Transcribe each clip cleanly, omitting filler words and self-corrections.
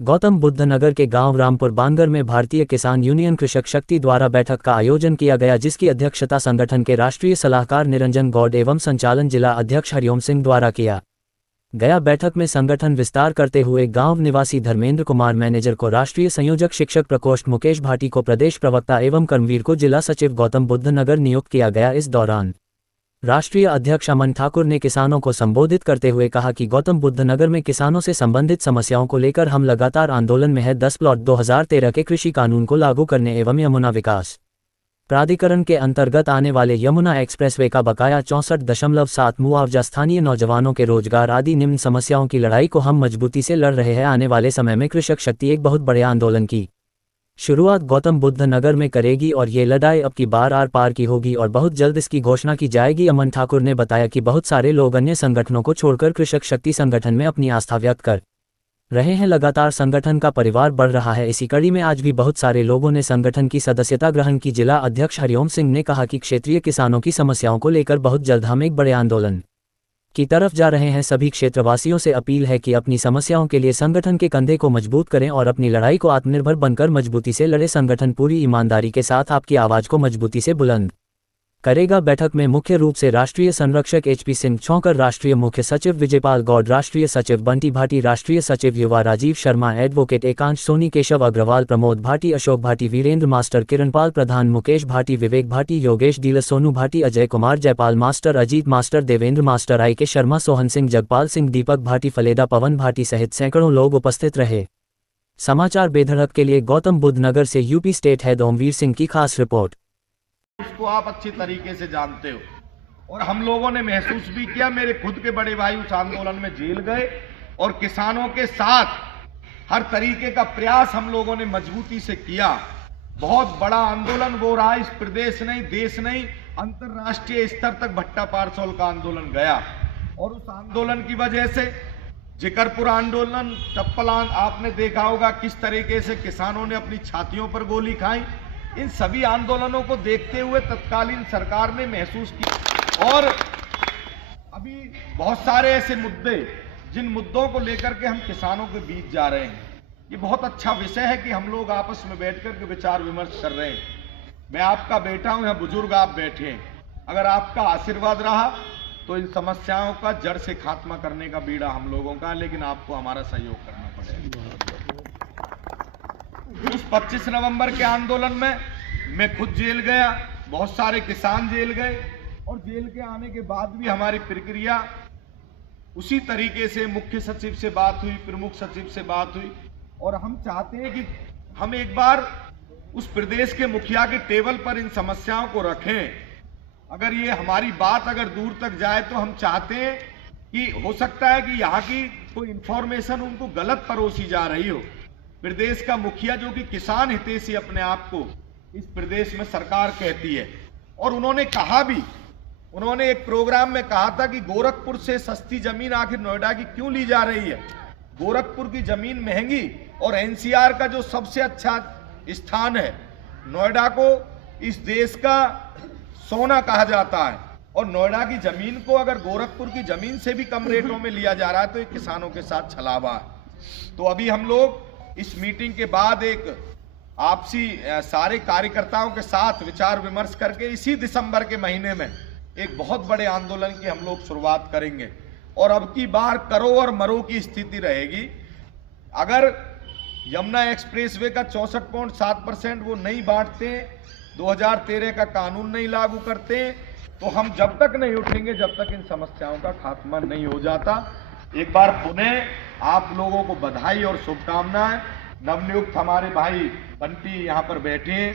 गौतम बुद्ध नगर के गांव रामपुर बांगर में भारतीय किसान यूनियन कृषक शक्ति द्वारा बैठक का आयोजन किया गया, जिसकी अध्यक्षता संगठन के राष्ट्रीय सलाहकार निरंजन गौड़ एवं संचालन जिला अध्यक्ष हरिओम सिंह द्वारा किया गया। बैठक में संगठन विस्तार करते हुए गांव निवासी धर्मेंद्र कुमार मैनेजर को राष्ट्रीय संयोजक, शिक्षक प्रकोष्ठ मुकेश भाटी को प्रदेश प्रवक्ता एवं कर्मवीर को जिला सचिव गौतम बुद्ध नगर नियुक्त किया गया। इस दौरान राष्ट्रीय अध्यक्ष अमन ठाकुर ने किसानों को संबोधित करते हुए कहा कि गौतम बुद्ध नगर में किसानों से संबंधित समस्याओं को लेकर हम लगातार आंदोलन में है। 10 प्लॉट 2013 के कृषि कानून को लागू करने एवं यमुना विकास प्राधिकरण के अंतर्गत आने वाले यमुना एक्सप्रेसवे का बकाया 64.7 मुआवजा, स्थानीय नौजवानों के रोजगार आदि निम्न समस्याओं की लड़ाई को हम मजबूती से लड़ रहे हैं। आने वाले समय में कृषक शक्ति एक बहुत बड़े आंदोलन की शुरुआत गौतम बुद्ध नगर में करेगी और ये लड़ाई अब की बार आर पार की होगी और बहुत जल्द इसकी घोषणा की जाएगी। अमन ठाकुर ने बताया कि बहुत सारे लोग अन्य संगठनों को छोड़कर कृषक शक्ति संगठन में अपनी आस्था व्यक्त कर रहे हैं। लगातार संगठन का परिवार बढ़ रहा है। इसी कड़ी में आज भी बहुत सारे लोगों ने संगठन की सदस्यता ग्रहण की। जिला अध्यक्ष हरिओम सिंह ने कहा कि क्षेत्रीय किसानों की समस्याओं को लेकर बहुत जल्द हम एक बड़े आंदोलन की तरफ जा रहे हैं। सभी क्षेत्रवासियों से अपील है कि अपनी समस्याओं के लिए संगठन के कंधे को मजबूत करें और अपनी लड़ाई को आत्मनिर्भर बनकर मजबूती से लड़े। संगठन पूरी ईमानदारी के साथ आपकी आवाज को मजबूती से बुलंद करेगा। बैठक में मुख्य रूप से राष्ट्रीय संरक्षक HP सिंह छौकर, राष्ट्रीय मुख्य सचिव विजयपाल गौड़, राष्ट्रीय सचिव बंटी भाटी, राष्ट्रीय सचिव युवा Rajiv Sharma, advocate Ekansh Soni, Keshav Agarwal, Pramod Bhati, Ashok Bhati, Virendra master, Kiranpal Pradhan, Mukesh Bhati, Vivek Bhati, Yogesh dealer, Sonu Bhati, Ajay Kumar, Jaipal master, Ajit master, Devendra master, IK Sharma, Sohan Singh, Jagpal Singh, Deepak Bhati, Phaleda, Pawan Bhati सहित सैकड़ों लोग उपस्थित रहे। समाचार बेधड़क के लिए गौतम बुद्ध नगर से UP state head Omveer Singh की खास रिपोर्ट। उसको आप अच्छी तरीके से जानते हो और हम लोगों ने महसूस भी किया। मेरे खुद के बड़े भाई उस आंदोलन में जेल गए और किसानों के साथ हर तरीके का प्रयास हम लोगों ने मजबूती से किया। बहुत बड़ा आंदोलन वो रहा, इस प्रदेश नहीं, देश नहीं, अंतरराष्ट्रीय स्तर तक भट्टा पारसौल का आंदोलन गया। और उस आंदोलन की वजह से जिकरपुर आंदोलन, चप्पल आपने देखा होगा किस तरीके से किसानों ने अपनी छातियों पर गोली खाई। इन सभी आंदोलनों को देखते हुए तत्कालीन सरकार ने महसूस किया और अभी बहुत सारे ऐसे मुद्दे, जिन मुद्दों को लेकर के हम किसानों के बीच जा रहे हैं, ये बहुत अच्छा विषय है कि हम लोग आपस में बैठकर के विचार विमर्श कर रहे हैं। मैं आपका बेटा हूं, यहाँ बुजुर्ग आप बैठे हैं। अगर आपका आशीर्वाद रहा तो इन समस्याओं का जड़ से खात्मा करने का बीड़ा हम लोगों का, लेकिन आपको हमारा सहयोग करना पड़ेगा। उस 25 नवंबर के आंदोलन में मैं खुद जेल गया, बहुत सारे किसान जेल गए और जेल के आने के बाद भी हमारी प्रक्रिया उसी तरीके से मुख्य सचिव से बात हुई, प्रमुख सचिव से बात हुई और हम चाहते हैं कि हम एक बार उस प्रदेश के मुखिया के टेबल पर इन समस्याओं को रखें। अगर ये हमारी बात अगर दूर तक जाए तो हम चाहते हैं कि हो सकता है कि यहाँ की कोई इंफॉर्मेशन उनको गलत परोसी जा रही हो। प्रदेश का मुखिया जो कि किसान हितैषी अपने आप को इस प्रदेश में सरकार कहती है और उन्होंने कहा भी, उन्होंने एक प्रोग्राम में कहा था कि गोरखपुर से सस्ती जमीन आखिर नोएडा की क्यों ली जा रही है। गोरखपुर की जमीन महंगी और NCR का जो सबसे अच्छा स्थान है, नोएडा को इस देश का सोना कहा जाता है और नोएडा की जमीन को अगर गोरखपुर की जमीन से भी कम रेटों में लिया जा रहा है तो ये किसानों के साथ छलावा है। तो अभी हम लोग इस मीटिंग के बाद एक आपसी सारे कार्यकर्ताओं के साथ विचार विमर्श करके इसी दिसंबर के महीने में एक बहुत बड़े आंदोलन की हम लोग शुरुआत करेंगे और अब की बार करो और मरो की स्थिति रहेगी। अगर यमुना एक्सप्रेसवे का 64.7% वो नहीं बांटते, 2013 का कानून नहीं लागू करते, तो हम जब तक नहीं उठेंगे जब तक इन समस्याओं का खात्मा नहीं हो जाता। एक बार पुनः आप लोगों को बधाई और शुभकामनाएं। नवनियुक्त हमारे भाई बंटी यहाँ पर बैठे हैं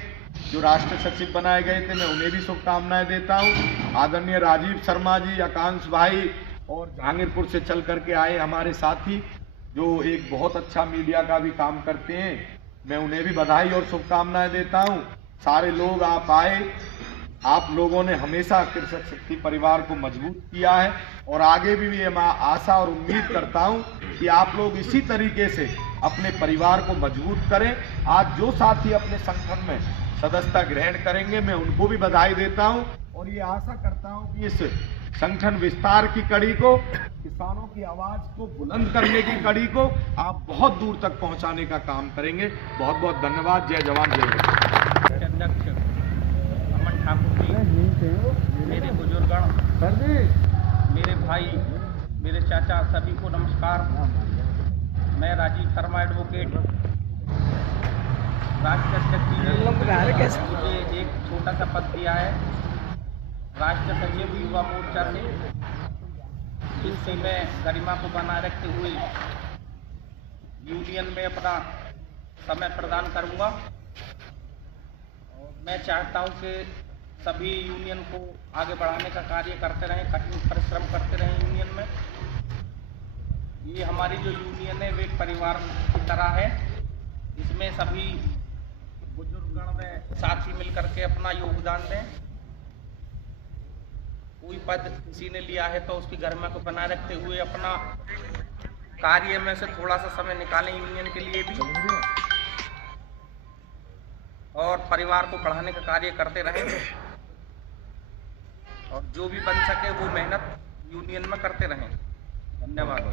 जो राष्ट्र सचिव बनाए गए थे, मैं उन्हें भी शुभकामनाएं देता हूँ। आदरणीय राजीव शर्मा जी, आकांश भाई और जहांगीरपुर से चल करके आए हमारे साथी जो एक बहुत अच्छा मीडिया का भी काम करते हैं, मैं उन्हें भी बधाई और शुभकामनाएं देता हूँ। सारे लोग आप आए, आप लोगों ने हमेशा कृषक शक्ति परिवार को मजबूत किया है और आगे भी मैं आशा और उम्मीद करता हूं कि आप लोग इसी तरीके से अपने परिवार को मजबूत करें। आज जो साथी अपने संगठन में सदस्यता ग्रहण करेंगे मैं उनको भी बधाई देता हूं और ये आशा करता हूं कि इस संगठन विस्तार की कड़ी को, किसानों की आवाज को बुलंद करने की कड़ी को आप बहुत दूर तक पहुंचाने का काम करेंगे। बहुत बहुत धन्यवाद। जय जवान जय किसान। अध्यक्ष अमन ठाकुर जी, मेरे बुजुर्गण, मेरे भाई, मेरे चाचा, सभी को नमस्कार। मैं राजीव शर्मा एडवोकेट, राष्ट्रीय अध्यक्ष जी ने मुझे एक छोटा सा पद दिया है राष्ट्रीय सचिव युवा मोर्चा से, जिससे मैं गरिमा को बनाए रखते हुए यूनियन में अपना समय प्रदान करूंगा। और मैं चाहता हूं कि सभी यूनियन को आगे बढ़ाने का कार्य करते रहें, कठिन परिश्रम करते रहें यूनियन में। ये हमारी जो यूनियन है वे परिवार की तरह है, इसमें सभी बुजुर्गगण व साथी मिलकर के अपना योगदान दें। कोई पद किसी ने लिया है तो उसकी गरिमा को बनाए रखते हुए अपना कार्य में से थोड़ा सा समय निकालें यूनियन के लिए भी, और परिवार को बढ़ाने का कार्य करते रहें, और जो भी बन सके वो मेहनत यूनियन में करते रहें। धन्यवाद।